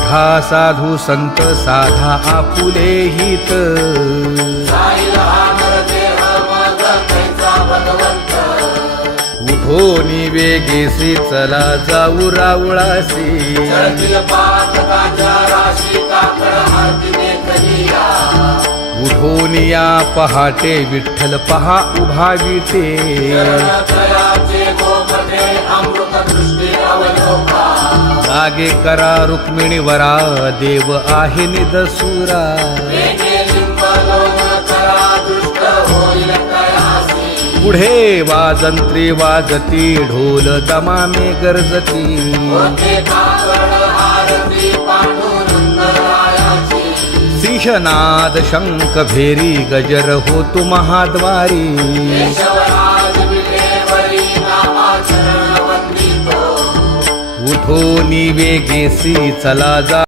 उठा साधू संत साधा आपुले हित उठोनी वेगेसी चला जाऊ रावळासी उठोनिया पहाटे विठ्ठल पहा उभा विटे जागे करा रुक्मिणी वरा देव आहे निदसुरा पुढे वाजंत्री वाजती ढोल दमामे गरजती सिंहनाद शंख भेरी गजर होतु महाद्वारी उठोनी वेगेसी चला जा